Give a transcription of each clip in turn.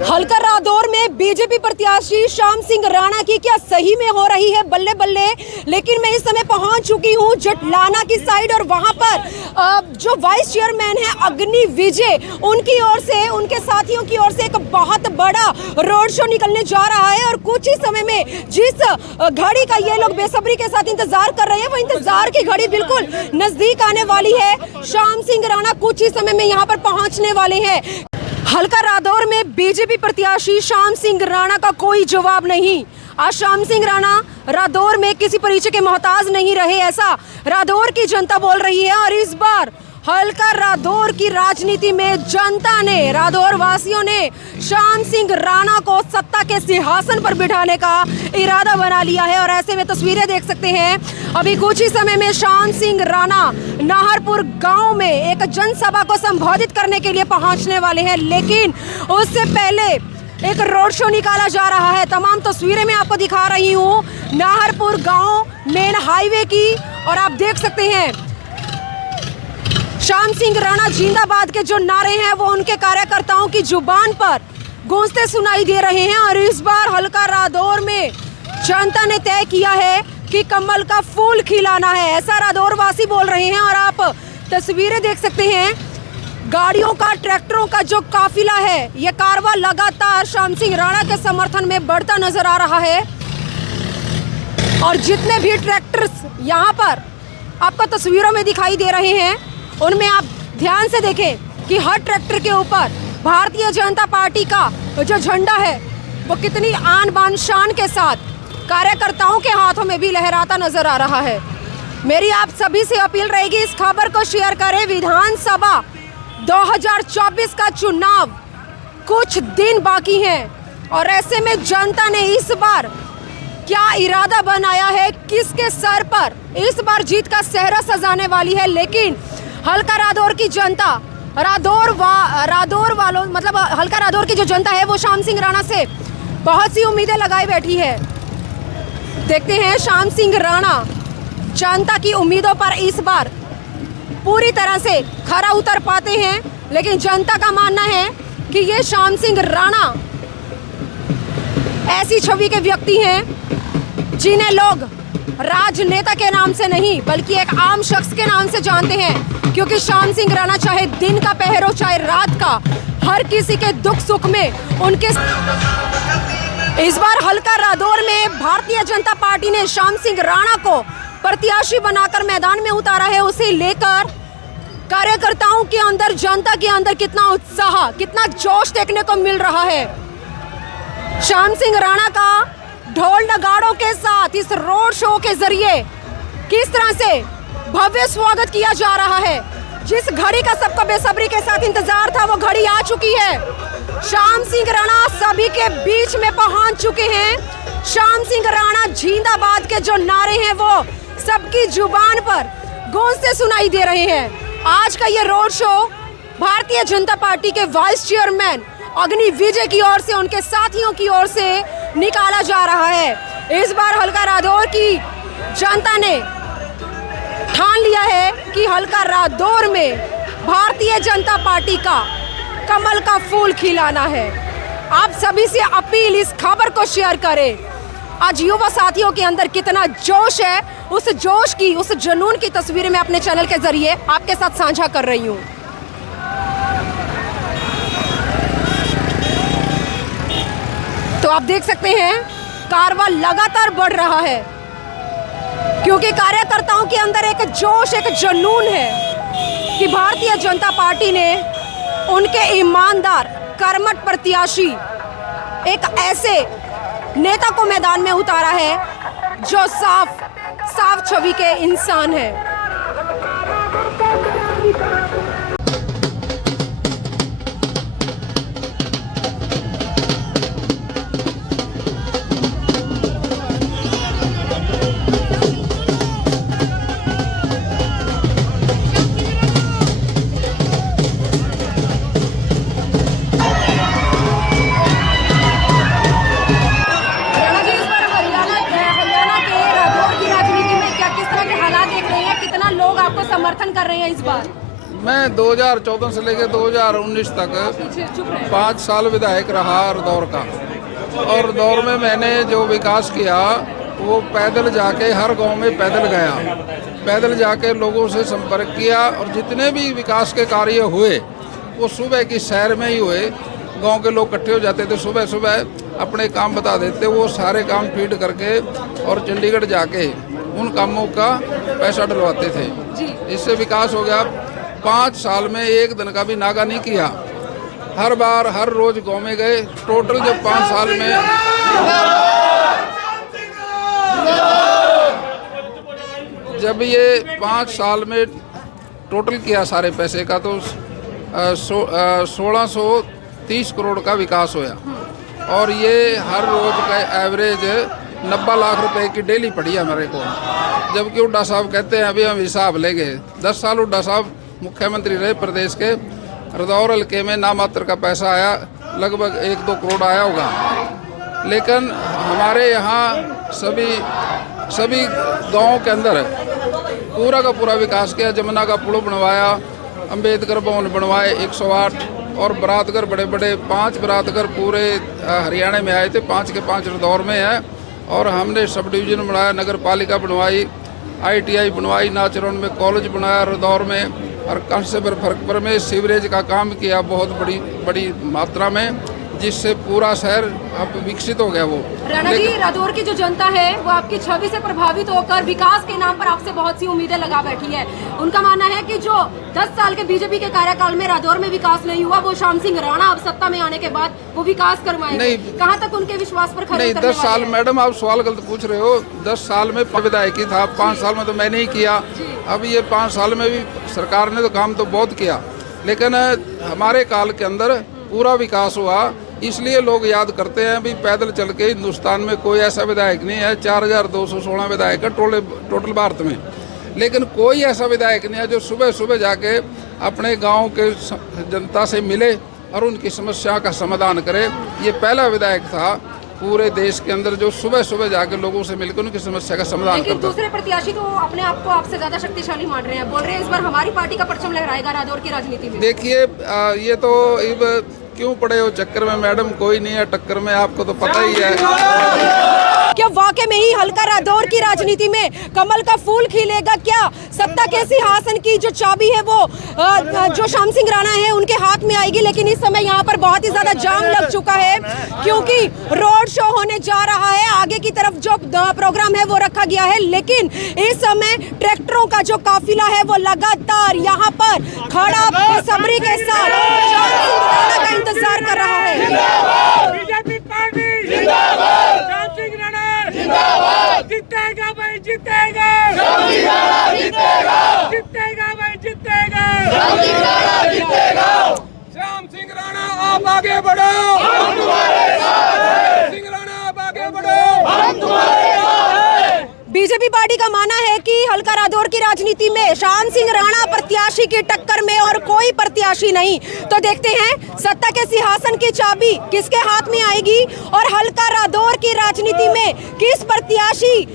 हल्का रादौर में बीजेपी प्रत्याशी श्याम सिंह राणा की क्या सही में हो रही है बल्ले बल्ले। लेकिन मैं इस समय पहुंच चुकी हूं जटलाना की साइड और वहां पर जो वाइस चेयरमैन है अग्नि विजय, उनकी ओर से, उनके साथियों की ओर से एक बहुत बड़ा रोड शो निकलने जा रहा है। और कुछ ही समय में जिस घड़ी का ये लोग बेसब्री के साथ इंतजार कर रहे हैं, वो इंतजार की घड़ी बिल्कुल नजदीक आने वाली है। श्याम सिंह राणा कुछ ही समय में यहाँ पर पहुंचने वाले हैं। हल्का रादौर में बीजेपी प्रत्याशी श्याम सिंह राणा का कोई जवाब नहीं। आज श्याम सिंह राणा रादौर में किसी परिचय के मोहताज नहीं रहे, ऐसा रादौर की जनता बोल रही है। और इस बार हल्का रादौर की राजनीति में जनता ने, रादौर वासियों ने श्याम सिंह राणा को सत्ता के सिंहासन पर बिठाने का इरादा बना लिया है। और ऐसे में तस्वीरें देख सकते हैं, अभी कुछ ही समय में श्याम सिंह राणा नाहरपुर गांव में एक जनसभा को संबोधित करने के लिए पहुंचने वाले हैं। लेकिन उससे पहले एक रोड शो निकाला जा रहा है। तमाम तस्वीरें मैं आपको दिखा रही हूँ नाहरपुर गांव मेन हाईवे की। और आप देख सकते हैं श्याम सिंह राणा जिंदाबाद के जो नारे हैं वो उनके कार्यकर्ताओं की जुबान पर गूंजते सुनाई दे रहे हैं। और इस बार हल्का रादौर में जनता ने तय किया है कि कमल का फूल खिलाना है, ऐसा रादौर वासी बोल रहे हैं। और आप तस्वीरें देख सकते हैं, गाड़ियों का, ट्रैक्टरों का जो काफिला है, ये कारवां लगातार श्याम सिंह राणा के समर्थन में बढ़ता नजर आ रहा है। और जितने भी ट्रैक्टर्स यहाँ पर आपको तस्वीरों में दिखाई दे रहे हैं, उनमें आप ध्यान से देखें कि हर ट्रैक्टर के ऊपर भारतीय जनता पार्टी का जो झंडा है वो कितनी आन बान शान के साथ कार्यकर्ताओं के हाथों में भी लहराता नजर आ रहा है। मेरी आप सभी से अपील रहेगी, इस खबर को शेयर करें। विधानसभा 2024 का चुनाव कुछ दिन बाकी है और ऐसे में जनता ने इस बार क्या इरादा बनाया है, किसके सर पर इस बार जीत का सेहरा सजाने वाली है। लेकिन हल्का रादौर की जनता, रादौर वालों, मतलब हल्का रादौर की जो जनता है वो श्याम सिंह राणा से बहुत सी उम्मीदें लगाए बैठी है। देखते हैं श्याम सिंह राणा जनता की उम्मीदों पर इस बार पूरी तरह से खरा उतर पाते हैं। लेकिन जनता का मानना है कि ये श्याम सिंह राणा ऐसी छवि के व्यक्ति हैं जिन्हें लोग राजनेता के नाम से नहीं बल्कि एक आम शख्स के नाम से जानते हैं। क्योंकि श्याम सिंह राणा चाहे दिन का पहर हो चाहे रात का, हर किसी के दुख सुख में उनके। इस बार हल्का रादौर में भारतीय जनता पार्टी ने श्याम सिंह राणा को प्रत्याशी बनाकर मैदान में उतारा है। उसे लेकर कार्यकर्ताओं के अंदर, जनता के अंदर कितना उत्साह, कितना जोश देखने को मिल रहा है। श्याम सिंह राणा का ढोल नगाड़ों के साथ इस रोड शो के जरिए किस तरह से भव्य स्वागत किया जा रहा है। जिस घड़ी का सबको बेसब्री के साथ इंतजार था वो घड़ी आ चुकी है। श्याम सिंह राणा सभी के बीच में पहुंच चुके हैं। श्याम सिंह राणा जिंदाबाद के जो नारे हैं वो सबकी जुबान पर गूंजते सुनाई दे रहे हैं। आज का ये road show Bharatiya Janata party के वाइस चेयरमैन अग्नि विजय की ओर से, उनके साथियों की ओर से निकाला जा रहा है। इस बार हल्का रादौर की जनता ने ठान लिया है कि हल्का रादौर में भारतीय जनता पार्टी का कमल का फूल खिलाना है। आप सभी से अपील, इस खबर को शेयर करें। आज युवा साथियों के अंदर कितना जोश है, उस जोश की, उस जुनून की तस्वीरें मैं अपने चैनल के जरिए आपके साथ साझा कर रही हूँ। तो आप देख सकते हैं कारवां लगातार बढ़ रहा है क्योंकि कार्यकर्ताओं के अंदर एक जोश, एक जुनून है कि भारतीय जनता पार्टी ने उनके ईमानदार, कर्मठ प्रत्याशी, एक ऐसे नेता को मैदान में उतारा है जो साफ छवि के इंसान है। समर्थन कर रहे हैं इस बार? मैं 2014 से लेकर 2019 तक 5 साल विधायक रहा रदौर का, और रदौर में मैंने जो विकास किया वो पैदल जाके हर गांव में पैदल गया, पैदल जाके लोगों से संपर्क किया, और जितने भी विकास के कार्य हुए वो सुबह की सैर में ही हुए। गांव के लोग इकट्ठे हो जाते थे, सुबह सुबह अपने काम बता देते, वो सारे काम फीड करके और चंडीगढ़ जाके उन कामों का पैसा डलवाते थे। इससे विकास हो गया। 5 साल में एक दिन का भी नागा नहीं किया, हर बार हर रोज गांव में गए। टोटल जब 5 साल में जब ये 5 साल में टोटल किया सारे पैसे का, तो 1630 करोड़ का विकास होया, और ये हर रोज का एवरेज 90 लाख रुपए की डेली पड़ी है मेरे को। जबकि हुड्डा साहब कहते हैं अभी हम हिसाब लेंगे। 10 साल हुड्डा साहब मुख्यमंत्री रहे प्रदेश के, रदौर हल्के में नामात्र का पैसा आया, लगभग 1-2 करोड़ आया होगा। लेकिन हमारे यहाँ सभी गाँव के अंदर पूरा का पूरा विकास किया। जमुना का पुल बनवाया, अंबेडकर भवन बनवाए 108, और बरातघर बड़े बड़े 5 बरातघर पूरे हरियाणा में आए थे, 5 के 5 रदौर में है। और हमने सब डिवीज़न बनाया, नगर पालिका बनवाई, ITI बनवाई, नाचरौन में कॉलेज बनाया रदौर में, और कांस्टेबल फरकपुर में सीवरेज का काम किया बहुत बड़ी मात्रा में, जिससे पूरा शहर अब विकसित हो गया। वो राणा जी, रदौर की जो जनता है वो आपकी छवि से प्रभावित होकर विकास के नाम पर आपसे बहुत सी उम्मीदें लगा बैठी है। उनका मानना है कि जो 10 साल के बीजेपी के कार्यकाल में रदौर में विकास नहीं हुआ, वो श्याम सिंह राणा अब सत्ता में आने के बाद वो विकास करवाएंगे। कहाँ तक उनके विश्वास पर खरे उतरने 10 साल, मैडम आप सवाल गलत पूछ रहे हो। 10 साल में विधायक था, 5 साल में तो मैंने ही किया। अब ये 5 साल में भी सरकार ने तो काम तो बहुत किया, लेकिन हमारे काल के अंदर पूरा विकास हुआ। इसलिए लोग याद करते हैं भी पैदल चल के हिंदुस्तान में कोई ऐसा विधायक नहीं है। 4216 विधायक है टोटल भारत में, लेकिन कोई ऐसा विधायक नहीं है जो सुबह सुबह जाके अपने गांव के जनता से मिले और उनकी समस्या का समाधान करे। ये पहला विधायक था पूरे देश के अंदर जो सुबह सुबह जाके लोगों से मिलकर उनकी समस्या का समाधान करता। लेकिन दूसरे प्रत्याशी तो अपने आप को आपसे ज्यादा शक्तिशाली मान रहे हैं, बोल रहे हैं इस बार हमारी पार्टी का परचम लहराएगा रदौर की राजनीति में। देखिए ये तो अब क्यों पड़े हो चक्कर में मैडम, कोई नहीं है टक्कर में, आपको तो पता ही है। क्या वाकई में ही हल्का रदौर की राजनीति में कमल का फूल खिलेगा? क्या सत्ता के सिंहासन की जो चाबी है वो जो श्याम सिंह राणा है उनके हाथ में आएगी? लेकिन इस समय यहाँ पर बहुत ही ज्यादा जाम लग चुका है, क्योंकि रोड शो होने जा रहा है। आगे की तरफ जो प्रोग्राम है वो रखा गया है, लेकिन इस समय ट्रैक्टरों का जो काफिला है वो लगातार यहाँ पर खड़ा बेसब्री के साथ श्याम सिंह राणा का इंतजार कर रहा है। बीजेपी पार्टी जिंदाबाद, श्याम सिंह राणा जिंदाबाद, जीतेगा भाई जीतेगा, श्याम सिंह राणा जीतेगा, जीतेगा भाई जीतेगा, श्याम सिंह राणा जीतेगा। श्याम सिंह राणा आप आगे बढ़ो, हम तुम्हारे साथ हैं। श्याम सिंह राणा आप आगे बढ़ो, हम तुम्हारे साथ हैं। बीजेपी पार्टी का मानना है कि हल्का रदौर की राजनीति में श्याम सिंह राणा प्रत्याशी की टक्कर में और कोई प्रत्याशी नहीं। तो देखते हैं सत्ता के सिंहासन की चाबी किसके हाथ में आएगी, और हल्का रदौर की राजनीति में किस प्रत्याशी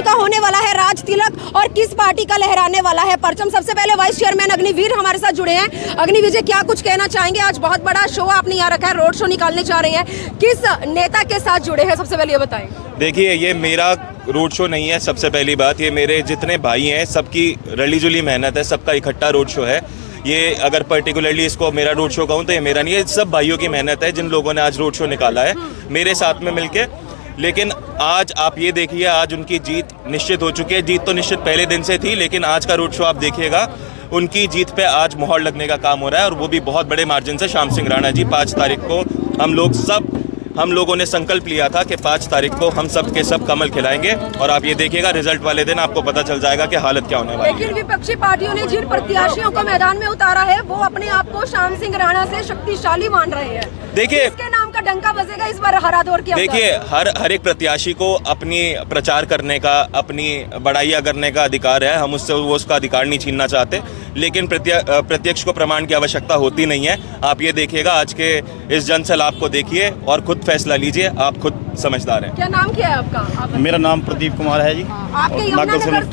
का होने वाला है राज तिलक, और किस पार्टी का लहराने वाला है परचम। सबसे पहले वाइस चेयरमैन अग्निवीर हमारे साथ जुड़े हैं। अग्निवीर जी, क्या कुछ कहना चाहेंगे? आज बहुत बड़ा शो आपने यहाँ रखा है, रोड शो निकालने जा रहे हैं, किस नेता के साथ जुड़े हैं? सबसे पहले ये बताएं। देखिए, ये मेरा रोड शो नहीं है। सबसे पहली बात, ये मेरे जितने भाई हैं सबकी रली जुली मेहनत है, सबका इकट्ठा रोड शो है ये। अगर पर्टिकुलरली इसको मेरा रोड शो कहूँ तो ये मेरा नहीं है, सब भाइयों की मेहनत है जिन लोगों ने आज रोड शो निकाला है मेरे साथ में मिलके। लेकिन आज आप ये देखिए, आज उनकी जीत निश्चित हो चुकी है। जीत तो निश्चित पहले दिन से थी, लेकिन आज का रोड शो आप देखिएगा, उनकी जीत पे आज मोहर लगने का काम हो रहा है, और वो भी बहुत बड़े मार्जिन से। श्याम सिंह राणा जी 5 तारीख को हम लोगों ने संकल्प लिया था कि 5 तारीख को हम सब के सब कमल खिलाएंगे, और आप ये देखिएगा रिजल्ट वाले दिन आपको पता चल जाएगा कि हालत क्या होने वाली है। लेकिन विपक्षी पार्टियों ने जिन प्रत्याशियों को मैदान में उतारा है वो अपने आप को श्याम सिंह राणा से शक्तिशाली मान रहे हैं। देखिए, इसके नाम का डंका बजेगा इस बार हरादौर के अंदर? देखिए, हर एक प्रत्याशी को अपनी प्रचार करने का, अपनी बड़ाइयाँ करने का अधिकार है। हम उससे वो उसका अधिकार नहीं छीनना चाहते, लेकिन प्रत्यक्ष को प्रमाण की आवश्यकता होती नहीं है। आप ये देखिएगा, आज के इस जन सैलाब को देखिए और खुद फैसला लीजिए। आप खुद समझदार हैं। क्या नाम क्या है आपका? मेरा नाम प्रदीप कुमार है जी। आपके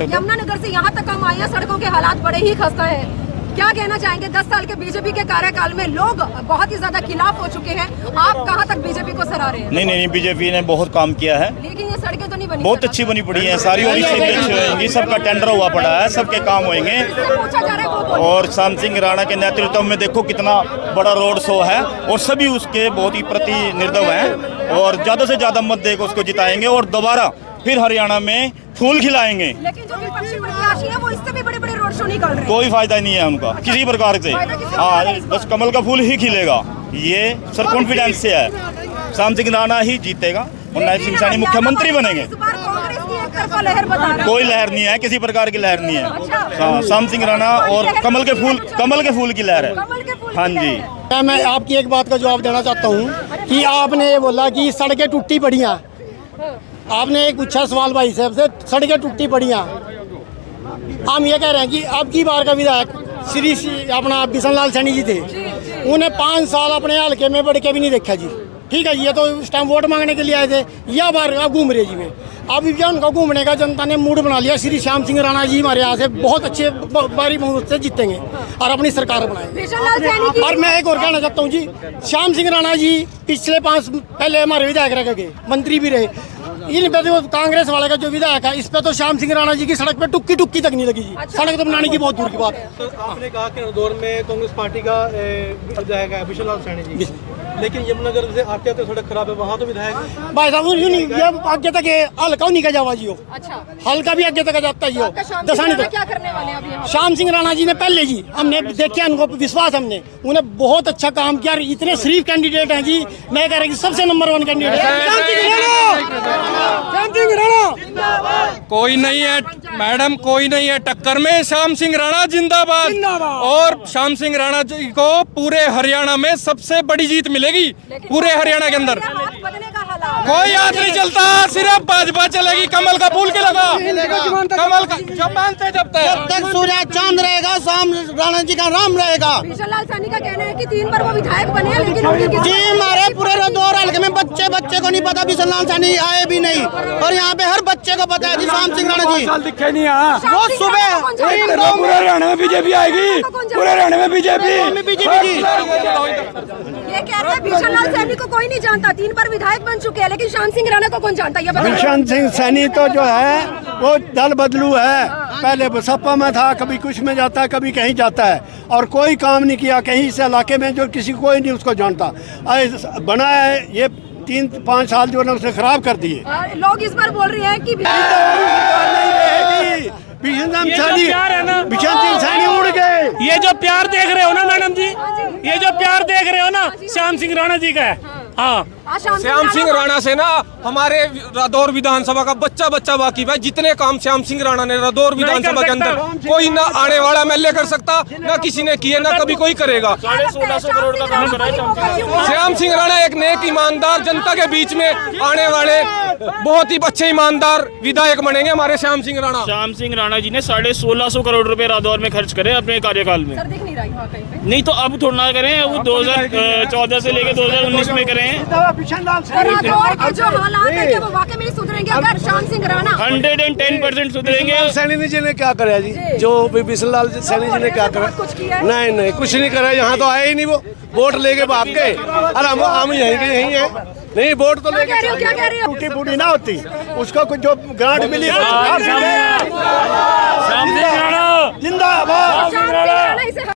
यमुनानगर से यहाँ तक हम आए हैं, सड़कों के हालात बड़े ही खस्ता है। क्या कहना चाहेंगे? 10 साल के बीजेपी के कार्यकाल में लोग बहुत ही ज्यादा खिलाफ हो चुके हैं, आप कहां तक बीजेपी को सराह रहे हैं? नहीं, बीजेपी ने बहुत काम किया है। लेकिन ये सड़कें तो नहीं बनी, बहुत अच्छी बनी पड़ी है सारी, और इससे भी अच्छी होंगी। सबका टेंडर हुआ पड़ा है, सबके काम होंगे। पूछा जा रहा है वो बोलिए। और श्याम सिंह राणा के नेतृत्व में देखो कितना बड़ा रोड शो है, और सभी उसके बहुत ही प्रति निर्दव हैं, और ज्यादा से ज्यादा मत देकर उसको जिताएंगे और दोबारा फिर हरियाणा में फूल खिलाएंगे। लेकिन जो विपक्षी प्रत्याशी है वो इससे भी बड़े-बड़े रोड शो निकाल रहे हैं। कोई फायदा नहीं है उनका किसी प्रकार से। हाँ, बस कमल का फूल ही खिलेगा, ये सर कॉन्फिडेंस से है। श्याम सिंह राणा ही जीतेगा और नायब सिंह सैनी मुख्यमंत्री बनेंगे। इस बार कांग्रेस की एक तरफा लहर बता रहा है। कोई लहर नहीं है, किसी प्रकार की लहर नहीं है। हाँ, श्याम सिंह राणा और कमल के फूल की लहर है। हाँ जी। मैं आपकी एक बात का जवाब देना चाहता हूँ कि आपने ये बोला कि सड़कें टूटी पड़ी हैं। आपने एक पूछा सवाल भाई साहब से, सड़कें टूटी पड़ी हैं। हम ये कह रहे हैं कि अब की बार का विधायक श्री अपना बिशन लाल सैनी जी थे, उन्हें 5 साल अपने हल्के में बढ़ के भी नहीं देखा जी। ठीक है, ये तो उस टाइम वोट मांगने के लिए आए थे, यह बार अब घूम रहे जी में। अब भी उनका घूमने का जनता ने मूड बना लिया। श्री श्याम सिंह राणा जी हमारे यहाँ से बहुत अच्छे बारी बहुमत से जीतेंगे और अपनी सरकार बनाएंगे। और मैं एक और कहना चाहता हूँ जी, श्याम सिंह राणा जी पिछले 5 पहले हमारे विधायक रह गए, मंत्री भी रहे। इन पे तो कांग्रेस वाले का जो विधायक है, इस पे तो श्याम सिंह राणा जी की सड़क पे टुक्की तक नहीं लगी जी। सड़क तो बनाने की बहुत दूर की बात है। तो आपने कहा कि इंदौर में कांग्रेस पार्टी का विधायक है बिशन लाल सैनी जी, लेकिन यमुनानगर से आते आते सड़क खराब है, वहाँ तो विधायक है भाई साहब। आगे तक हल्का नहीं का जावा जियो। अच्छा, हल्का भी आगे तक जाता जियो। दसानी तक क्या करने वाले हैं अभी यहाँ? श्याम सिंह राणा जी ने पहले जी हमने देखा, उनको विश्वास, हमने उन्हें बहुत अच्छा काम किया। इतने शरीफ कैंडिडेट हैं जी, मैं कह रहा हूँ सबसे नंबर 1 कैंडिडेट श्याम सिंह राणा। कोई नहीं है मैडम, कोई नहीं है टक्कर में। श्याम सिंह राणा जिंदाबाद। और श्याम सिंह राणा जी को पूरे हरियाणा में सबसे बड़ी जीत मिलेगी, पूरे हरियाणा के अंदर। कोई हाथ नहीं चलता, सिर्फ भाजपा चलेगी। कमल का फूल के लगा, कमल का जब मानते जब तक सूर्य चांद रहेगा, श्याम राणा जी का राम रहेगा। बिशन लाल सैनी का कहना है कि 3 बार वो विधायक बने हैं, लेकिन जी हमारे पूरे रदौर हल्के में बच्चे को नहीं पता बिशन लाल सैनी आए भी नहीं, और यहाँ पे हर बच्चे को पता है जी श्याम सिंह राणा जी। दिखे नहीं वो सुबह पूरे हरियाणा में बीजेपी आएगी, पूरे हरियाणा में बीजेपी जी। ये कह रहे हैं बिशन लाल सैनी को कोई नहीं जानता, 3 बार विधायक बन चुके हैं, लेकिन श्याम सिंह राणा को कौन जानता है? ये बताइए। बिशन सिंह सैनी तो जो है वो दल बदलू है। पहले बसपा में था, कभी कुछ में जाता है, कभी कहीं जाता है, और कोई काम नहीं किया कहीं इस इलाके में, जो किसी कोई नहीं उसको जानता। बना है ये 3-5 साल जो उसने खराब कर दिए। लोग इस बार बोल रहे हैं कि बिशन सिंह सैनी उड़ गए। ये जो प्यार देख रहे हो ना मैडम जी, ये जो प्यार देख रहे हो ना श्याम सिंह राणा जी का है। हाँ, श्याम सिंह राणा से ना हमारे रदौर विधानसभा का बच्चा बाकी भाई। जितने काम श्याम सिंह राणा ने रदौर विधानसभा के अंदर कोई ना आने वाला एमएलए कर सकता, ना किसी ने किए, ना कभी कोई करेगा। 1650 करोड़ का काम करा है श्याम सिंह राणा एक नेक ईमानदार जनता के बीच में आने वाले बहुत ही अच्छे ईमानदार विधायक बनेंगे हमारे श्याम सिंह राणा। श्याम सिंह राणा जी ने 1650 करोड़ रुपए रादौर में खर्च करे अपने कार्यकाल में। नहीं तो अब थोड़ा ना करें, वो 2014 से लेकर 2019 में करें। रादौर के जो हालात हैं क्या वो वाकई में सुधरेंगे अगर श्याम सिंह राणा 110% सुधरेंगे? सैनी जी ने क्या करा जी, जो बिशन लाल सैनी जी ने क्या करा? नहीं कुछ नहीं करा। यहाँ तो आए ही नहीं, वो वोट लेके भाग गए। और हम यहीं के यहीं है। नहीं, वोट तो लेके टूटी फूटी ना होती, उसका कुछ जो ग्रांट मिली जिंदाबाद।